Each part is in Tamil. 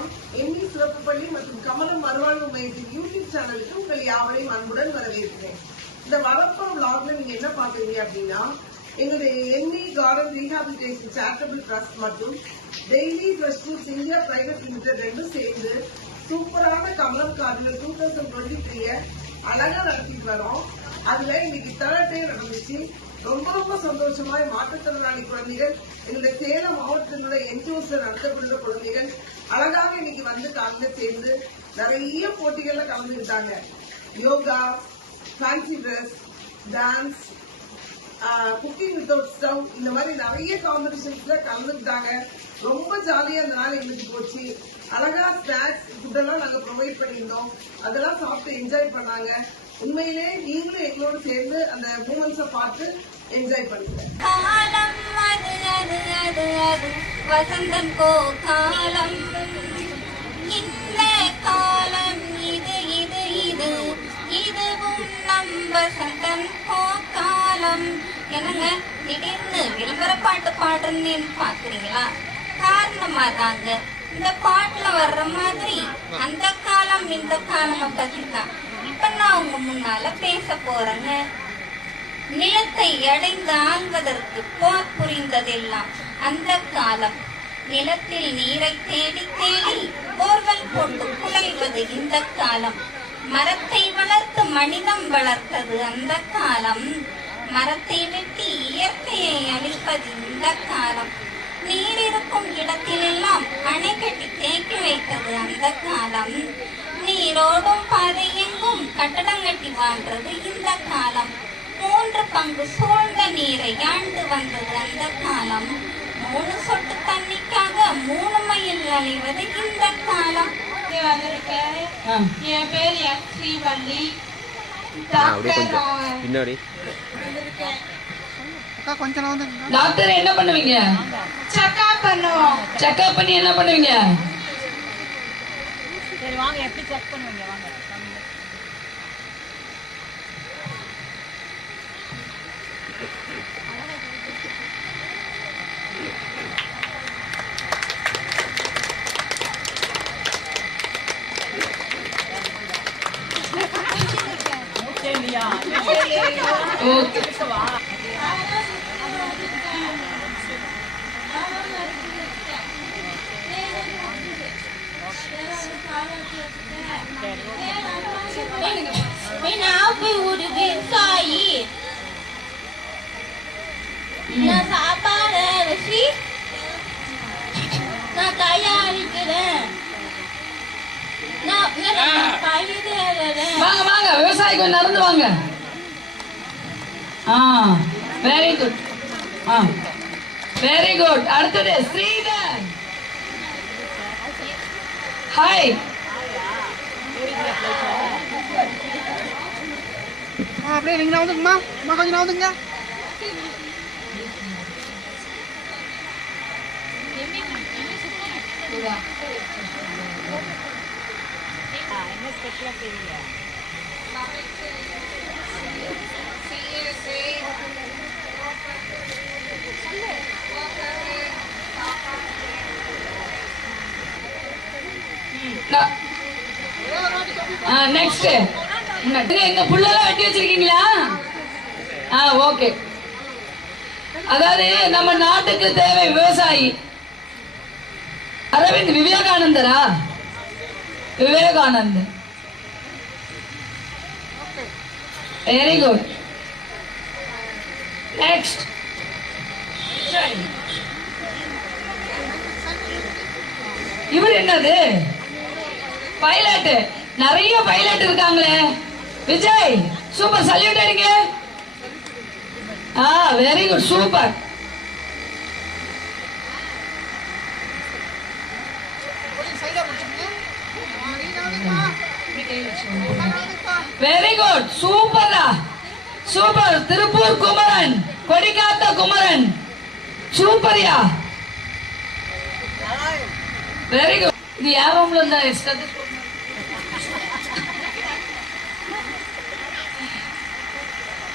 வணக்கம். எண்ணி சிறப்பு பள்ளி மற்றும் கமலம் மறுவாழ்வு மையத்தின் யூடியூப் சேனலுக்கு உங்கள் யாவரையும் அன்புடன் வரவேற்கிறேன். இந்த வரப்போ விளாக்ல நீங்க என்ன பாக்குறீங்க அப்படின்னா, எங்களுடைய எண்ணி கார்டன் ரீஹாபிலிட்டேஷன் சேரிட்டபிள் ட்ரஸ்ட் மற்றும் daily fresh foods India private limited ரெண்டும் சேர்ந்து சூப்பரான கமலம் கார்டன் 2023 அழகா நடத்திட்டு வரோம். அதுல இன்னைக்கு தேர்ட் டே நடந்துச்சு. ரொம்ப சந்தோஷமாய் மாற்றுத்திறனாளி குழந்தைகள், எங்களுடைய சேலம் மாவட்டத்தினுடைய என்ஜிஓஸ்ல நடத்தப்படுற குழந்தைகள் அழகாக இன்னைக்கு வந்து காலையில சேர்ந்து நிறைய போட்டிகள்ல கலந்துக்கிட்டாங்க. Yoga, fancy dress, dance, cooking without stove, இந்த மாதிரி நிறைய காம்படிஷன்ஸ்ல கலந்துக்கிட்டாங்க. ரொம்ப ஜாலியா அந்த நாள் எங்களுக்கு போச்சு. அழகா ஸ்நாக்ஸ் ஃபுட்டெல்லாம் நாங்க ப்ரொவைட் பண்ணியிருந்தோம். அதெல்லாம் சாப்பிட்டு என்ஜாய் பண்ணாங்க. உண்மையிலே நீங்களும் எங்களோடு சேர்ந்து அந்த மூமெண்ட்ஸை பார்த்து என்ஜாய் பண்ணுங்க. காலம் அது அது அது அது வசந்தன் கோ காலம், இந்த காலம் இது இது இது இதுவும் நம் வசந்தன் கோ காலம். என்னங்க திடீர்னு விளம்பர பாட்டு பாடுறேன்னு பாக்குறீங்களா? காரணமா தாங்க இந்த பாட்டுல வர்ற மாதிரி அந்த காலம் இந்த காலம் பத்தி தான் இப்ப நான் உங்க முன்னால பேச போறேங்க. நிலத்தை அடைந்து ஆள்வதற்கு போர் புரிந்ததெல்லாம் அந்த காலம். நிலத்தில் நீரை தேடி தேடி போர்வல் போட்டு குலைவது இந்த காலம். மரத்தை வளர்த்து மனிதம் வளர்த்தது அந்த காலம். மரத்தை வெட்டி இயற்கையை அழிப்பது இந்த காலம். நீர் இருக்கும் இடத்திலெல்லாம் அணை கட்டி தேக்கி வைத்தது அந்த காலம். நீரோடும் பாதை எங்கும் கட்டடம் கட்டி வாழ்றது இந்த காலம். 3 பங்கு சூழ்ந்த நீரை ஆண்டு வந்தது அந்த காலம். 3 சொட்டு தண்ணிக்காக 3 மைல் அலைவது இந்த காலம். என் பேர் என் ஸ்ரீவள்ளி. டாக்டர் என்ன பண்ணுவீங்க? செக்அப் பண்ணுவோம். செக்அப் பண்ணி என்ன பண்ணுவீங்க? சரி வாங்க, எப்படி செக் பண்ணுவீங்க வாங்க. ஓகே. நான் போய் ஒரு விவசாயி, நான் சாப்பாடு வச்சு நான் தயாரிக்கிறேன். வாங்க வாங்க, விவசாயிக்கு நடந்து வாங்க. Very good. Very good. அடுத்தது ஸ்ரீதர். ஹாய். அப்படியே நீங்க வந்துங்கம்மா, அம்மா கொஞ்சம் வந்துங்க. என்ன ஸ்பெஷலா செய்வீங்க? நெக்ஸ்ட் எங்க புள்ளெல்லாம் வெட்டி வச்சிருக்கீங்களா? ஓகே. அதாவது நம்ம நாட்டுக்கு தேவை விவசாயி. அரவிந்த் விவேகானந்தரா? விவேகானந்தர். Very good. நெக்ஸ்ட் இவர் என்னது? பைலட். நிறைய பைலட் இருக்காங்களே. விஜய் சூப்பர், சல்யூட் அடிங்க. Very good, super. Very good, சூப்பரா, சூப்பர். திருப்பூர் குமரன், கொடிக்காத்த குமரன், சூப்பர்யா. Very good. இது யார் ரூம்ல இருந்தா?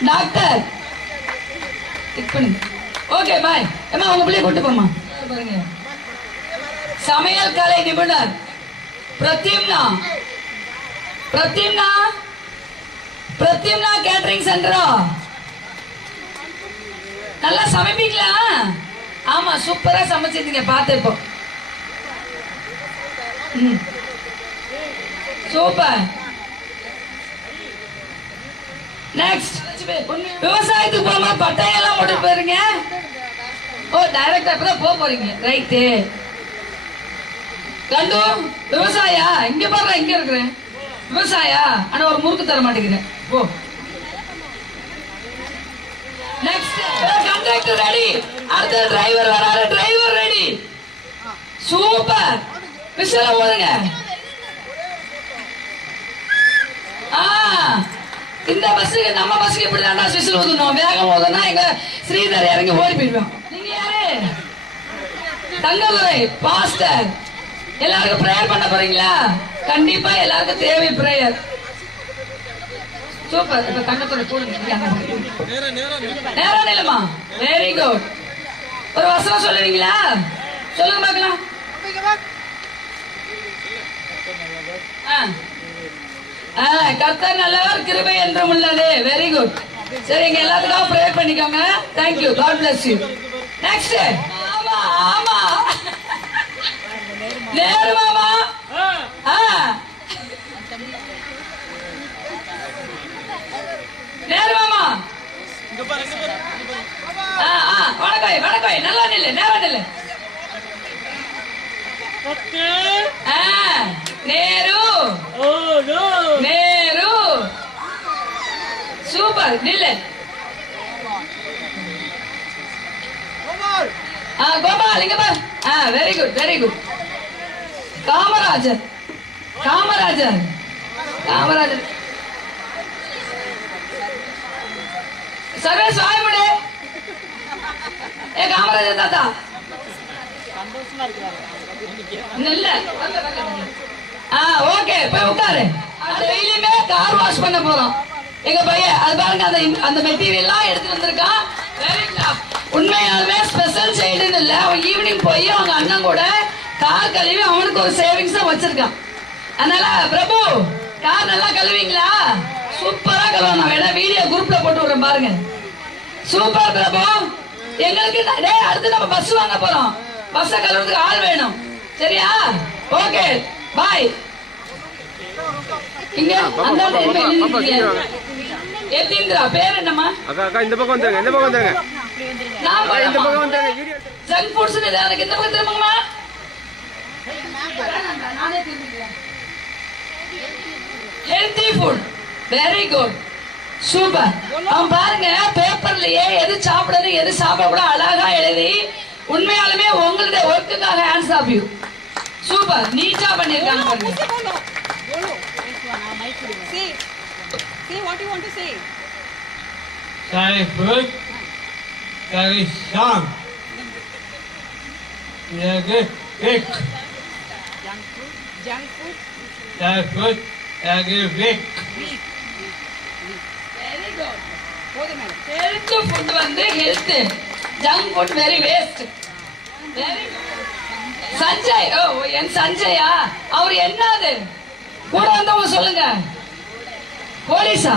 Doctor okay bye. அம்மா உங்க பிள்ளைய கூட்டு போமா. பாருங்க, சமையல் கலை நிபுணர் பிரத்யும்னா பிரத்யும்னா பிரத்யும்னா கேட்டரிங் சென்டரா? நல்லா சமைப்பீங்களா? ஆமா, சூப்பரா சமைச்சிருந்தீங்க பார்த்தேன் இப்போ. சூப்பர். நெக்ஸ்ட், விவசாயத்துக்கு போகும்போது பட்டையெல்லாம் போட்டு போயிருங்க. ஓ, டைரக்டா இப்பதான் போக போறீங்க. ரைட்டு. கண்டு விவசாயா? இங்க பாரு, இங்க இருக்கிறேன். விவசாயா? ஆனா ஒரு முறுக்கு தர மாட்டேங்கிறேன். போ. Next, conductor ready. அடுத்த டிரைவர் வராரு. Driver ready. சூப்பர். விசில ஓடுங்க. இந்த பஸ்ஸுக்கு, நம்ம பஸ்ஸுக்கு இப்படி தாண்டா விசில் ஊதணும். வேகம் ஊதுனா எங்க ஸ்ரீதர் இறங்கி ஓடி போயிடுவோம். நீங்க யாரு? தங்கதுரை பாஸ்டர். எல்லாருக்கும் பிரேயர் பண்ண போறீங்களா? கண்டிப்பா எல்லாருக்கும் தேவை பிரேயர். சூப்பர். இப்ப தங்கத்துறை போடுங்க. நேரம் நிலமா? Very good. ஒரு வசனம் சொல்லுவீங்களா? சொல்லுங்க பாக்கலாம். கர்த்தர் நல்லவர், கிருபை என்றும் உள்ளது. Very good. சரி, எங்க எல்லாத்துக்கும் ப்ரே பண்ணிக்கோங்க. Thank you. God bless you. Next. ஆமா ஆமா, நேரு மாமா. நேரு மாமா, வணக்கம் வணக்கம். நல்லா நில்லு, நேரா நில்லு. நேரு நேரு, சூப்பர். நில்லு. கோபால் இங்க பார். Very good very good. Kamarajar Kamarajar Kamarajar. Sarvesh வாய்முடி. ஏ காமராஜர் தாத்தா இல்ல. ஓகே, போய் உட்காரு. டெய்லியுமே கார் வாஷ் பண்ண போறோம். எங்க பையன் அது பாருங்க, அந்த மெட்டீரியல் எல்லாம் எடுத்துட்டு வந்திருக்கான். உண்மையாலுமே ஸ்பெஷல் சைல்டுன்னு இல்ல. அவன் ஈவினிங் போய் அவங்க அண்ணன் கூட கார் கழுவி அவனுக்கு ஒரு சேவிங்ஸ் வச்சிருக்கான். அதனால பிரபு, கார் நல்லா கழுவீங்களா? சூப்பரா கழுவணும். வேணா வீடியோ குரூப்ல போட்டு விடுறேன் பாருங்க. சூப்பர் பிரபு. எங்களுக்கு அடுத்து நம்ம பஸ் வாங்க போறோம். பஸ் கழுவுறதுக்கு ஆள் வேணும். சரியா? ஓகே, பாய். இங்க அந்த எத்திந்திரா பேர் என்னமா? அக்கா இந்த பக்கம் வந்துருங்க. இந்த பக்கம் வந்துருங்க. நான் இந்த பக்கம் வந்துருங்க. வீடியோ ஜங்க் ஃபுட்ஸ் எனக்கு இந்த பக்கம் திரும்புங்கமா. நானே திரும்பிக்கிறேன். Healthy food. Very good. Super. அவன் பாருங்க, பேப்பர்லயே எது சாப்பிடணும் எது சாப்பிட கூட அழகா எழுதி, உண்மையாலுமே உங்களுடைய ஒர்க்குக்காக ஹேண்ட்ஸ் ஆஃப் யூ. சூப்பர். நீட்டா பண்ணிருக்காங்க பாருங்க. Say what you want to say. Very good. Very strong. Very good. Big. Junk food. Very good. Very big. Very good. போதும் மேடம். ஹெல்த் ஃபுட் வந்து health, junk food very waste. Very Sanjay. ஓ, என் சஞ்சயா? அவர் என்னது கூட வந்தவங்க சொல்லுங்க. போலீஸா?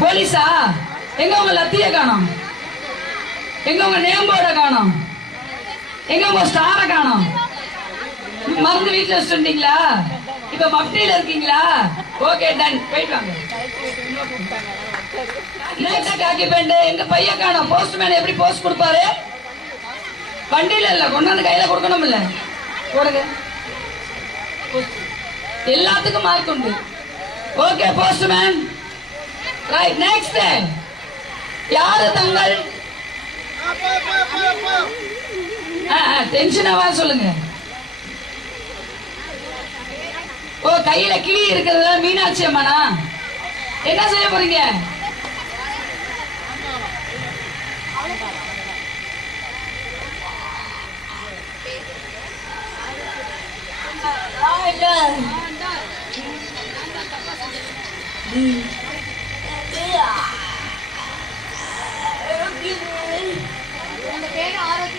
போலீஸா? எங்க உங்க லத்திய காணோம்? எங்க உங்க நேம் போர்ட காணோம்? எங்க உங்க ஸ்டார காணோம்? மருந்து வீட்டுல வச்சுட்டீங்களா? இப்ப மப்டியில இருக்கீங்களா? Okay, done. போயிட்டு வாங்க. காக்கி பேண்ட். எங்க பையன் காணோம். போஸ்ட்மேன் எப்படி போஸ்ட் கொடுப்பாரு? வண்டியில இல்ல, கொண்டாந்து கையில கொடுக்கணும். இல்ல போடுங்க. எல்லாத்துக்கும் மார்க் உண்டு. Okay postman. ரைட். நெக்ஸ்ட். யாரு தங்கள்? டென்ஷனாவா சொல்லுங்க. ஓ, கையில கிளி இருக்கிறது மீனாட்சி அம்மனா? என்ன செய்ய போறீங்க? உங்க பேரு ஆரோக்கியம்.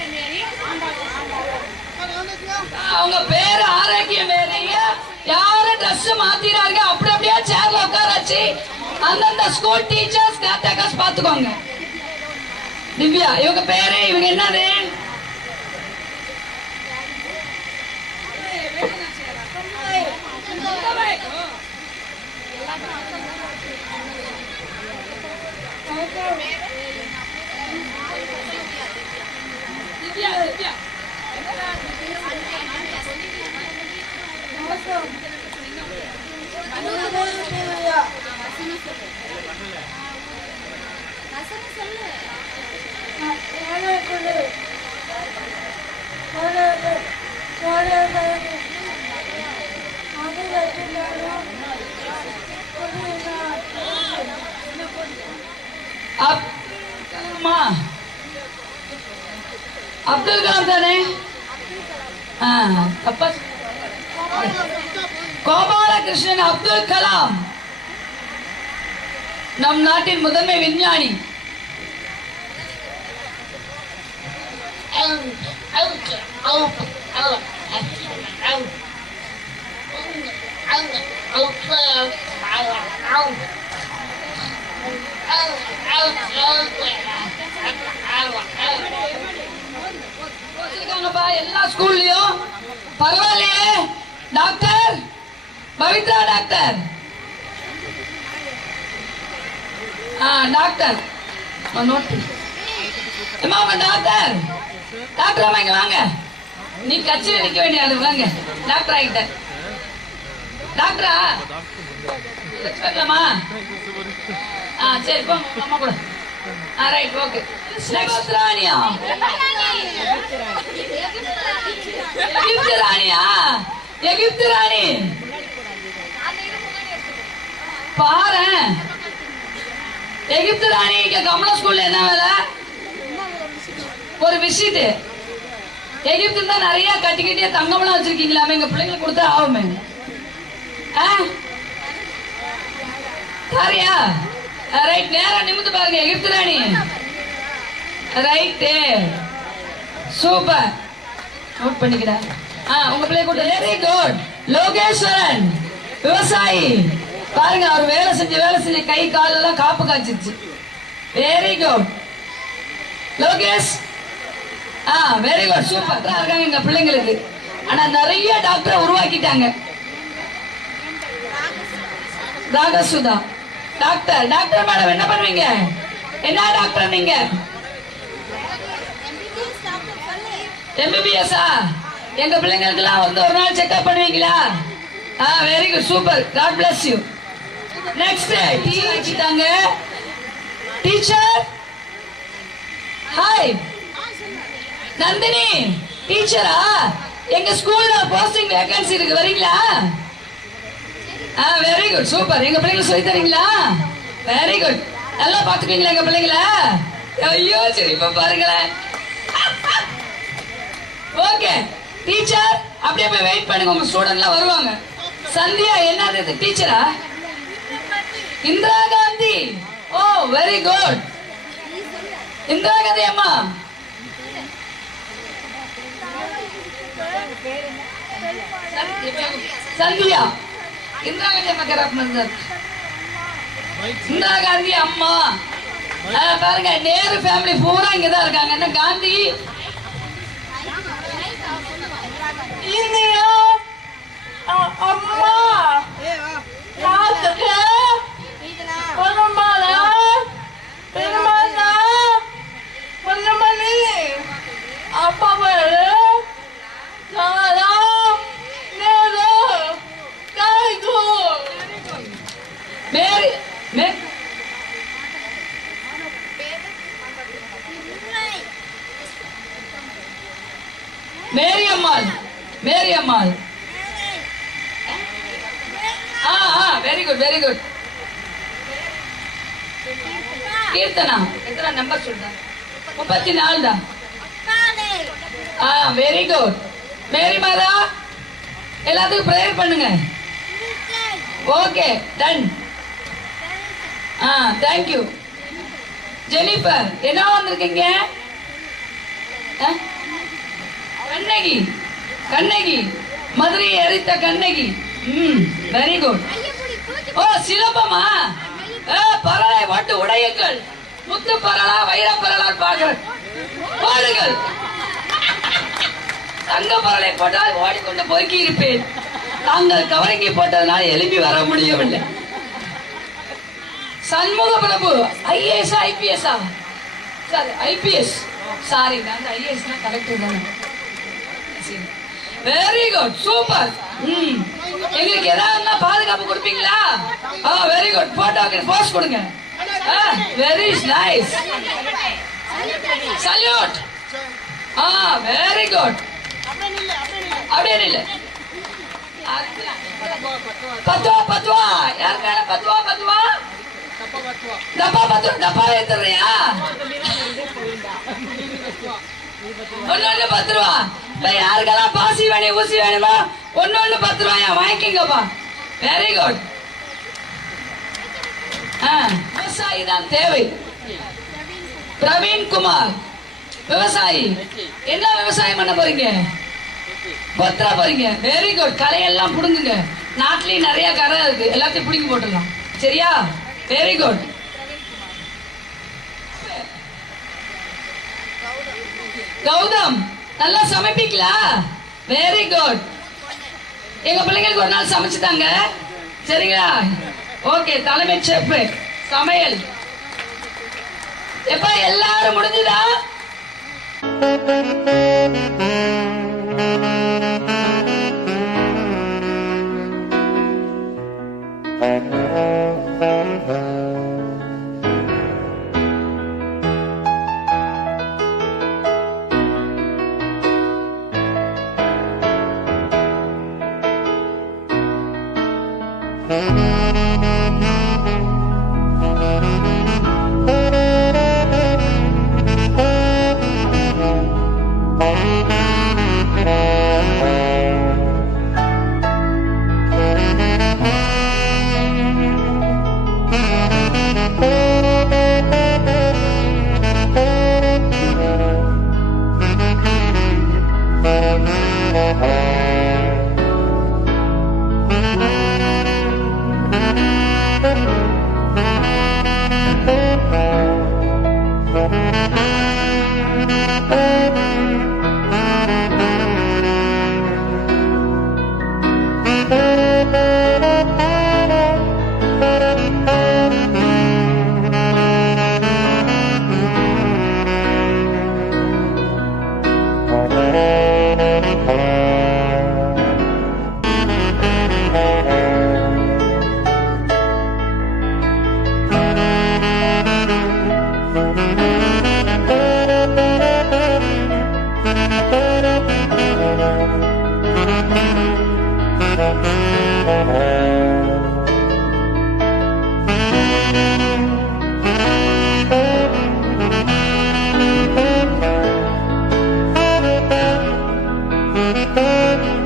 அவங்க பேரு ஆரோக்கியம் வேறீங்க. யாரும் ட்ரெஸ் மாத்திராங்க, அப்படி அப்படியே சேர்ல உட்கார வச்சு அந்தந்த ஸ்கூல் டீச்சர்ஸ் கேர்டேக்கர்ஸ் பாத்துக்கோங்க. திவ்யா இவங்க பேரு, இவங்க என்னது? திவ்யா திவ்யா அப்துல் கலாம் தானே? தப்பா கோபாலகிருஷ்ணன் அப்துல் கலாம் நம் நாட்டின் முதன்மை விஞ்ஞானி. எல்லா ஸ்கூல்லயும் பரவாயில்லையே. Doctor Pavithra doctor, doctor note அம்மா, உங்க டாக்டர் டாக்டர் அம்மா இங்க வாங்க. நீ கட்சியில நிக்க வேண்டிய ஆளு, வாங்க டாக்டர் ஆகிட்ட. டாக்டரா வச்சுக்கலாமா? சரி போங்க அம்மா கூட. Right okay. நெக்ஸ்ட் ராணியா, எகிப்து ராணியா? எகிப்து ராணி பாரு. எகிப்து ராணி கமலா ஸ்கூல்ல என்ன வேலை? ஒரு விசிட். எகிப்து தான் நிறைய கட்டிக்கிட்டே தங்கம்லாம் வச்சிருக்கீங்களாமே, எங்க பிள்ளைங்களுக்கு கொடுத்தா ஆகுமே. சரியா? ரைட், நேரம் நிமிந்து பாருங்க எகிப்து ராணி. ரைட் சூப்பர், நோட் பண்ணிக்கிட. உங்க பிள்ளை கூட. Very good. லோகேஸ்வரன் விவசாயி பாருங்க, அவர் வேலை செஞ்ச கை கால் எல்லாம் காப்பு காய்ச்சிருச்சு. Very good Lokesh. Very good, super இருக்காங்க எங்க பிள்ளைங்களுக்கு. ஆனா நிறைய டாக்டரை உருவாக்கிட்டாங்க. ராகசுதா டாக்டர். டாக்டர் மேடம் என்ன பண்ணுவீங்க? என்ன டாக்டர் நீங்க? எம்பிபிஎஸ்ஆ? எங்க பிள்ளைங்களுக்கு எல்லாம் வந்து ஒரு நாள் செக்அப் பண்ணுவீங்களா? Very good, super, God bless you. Next வச்சுட்டாங்க டீச்சர். ஹாய் நந்தினி டீச்சரா? எங்க ஸ்கூல்ல போஸ்டிங் வேகன்சி இருக்கு, வரீங்களா? Very good, super. எங்க பிள்ளைங்களுக்கு சொல்லி தரீங்களா? Very good. நல்லா பாத்துக்கீங்களா எங்க பிள்ளைங்கள? ஐயோ சரி, இப்ப பாருங்களேன். ஓகே டீச்சர், அப்படியே போய் வெயிட் பண்ணுங்க, உங்க ஸ்டூடெண்ட்லாம் வருவாங்க. சந்தியா என்னது டீச்சரா? இந்திரா காந்தி. ஓ வெரி குட். இந்திரா காந்தி அம்மா. சந்தியா இந்திரா காந்தி அம்மா கேரக்டர். இந்திரா காந்தி அம்மா பாருங்க, நேரு ஃபேமிலி பூரா இங்கதான் இருக்காங்க. என்ன காந்தி இந்தியா அம்மா நாட்டுக்கு பொன்னம்மாள பெருமாளா பொன்னமணி அப்பா பேரு சாரா நேரு காய்கூ Mary Mary Ammal. Mary Ammal. Very good very good. Keerthana எத்தனை நம்பர் சொல்றேன்? 34 தான். Very good. மேரி மாதா எல்லாத்துக்கும் பிரேயர் பண்ணுங்க. Okay done. Thank you. Jennifer என்ன வந்திருக்கீங்க? கண்ணகி கண்ணகி, மதுரையை எரித்த கண்ணகி. Very good. ஓ சிலம்பமா, பரலை போட்டு உடையுங்கள். முத்து பரலா வைர பரலா பாக்குற பாடுங்கள். தங்க பரலை போட்டால் ஓடிக்கொண்டு பொறுக்கி இருப்பேன். தாங்கள் கவரங்கி போட்டதனால் எழுப்பி வர முடியவில்லை. சண்முக பிரபு, ஐஏஎஸ் ஐபிஎஸ்ஆ? Sorry IPS. சாரி, நான் ஐஏஎஸ் தான் கலெக்டர் தானே. Very good, super. எங்களுக்கு ஏதாவது பாதுகாப்பு கொடுப்பீங்களா? Very good. போட்டோக்கு போஸ்ட் கொடுங்க. Very nice. Salute. Very good. அப்படியே இல்லை. பத்துவா பத்துவா, யார் மேல பத்துவா பத்துவா? டப்பா பத்துவா, டப்பா ஏத்துறியா? ஒன்னு 10 ரூபா. யாருக்கெல்லாம் பாசி வேணும் ஊசி வேணுமா? ஒன்னு 10 ரூபாயா, வாங்கிக்கங்கப்பா. Very good. விவசாயி தான் தேவை. பிரவீன் குமார், விவசாயி. என்ன விவசாயம் பண்ண போறீங்க? கொத்தரா போறீங்க. Very good. கரையெல்லாம் புடுங்குங்க. நாட்டிலேயே நிறைய கரை இருக்கு, எல்லாத்தையும் புடுங்கி போட்டுடலாம். சரியா? Very good. கௌதம், நல்லா சமைப்பீங்களா? Very good. எங்க பிள்ளைங்களுக்கு ஒரு நாள் சமைச்சுட்டாங்க. சரிங்களா? ஓகே. தலைமை செஃப் சமையல். எப்ப எல்லாரும் முடிஞ்சுதா? Thank you.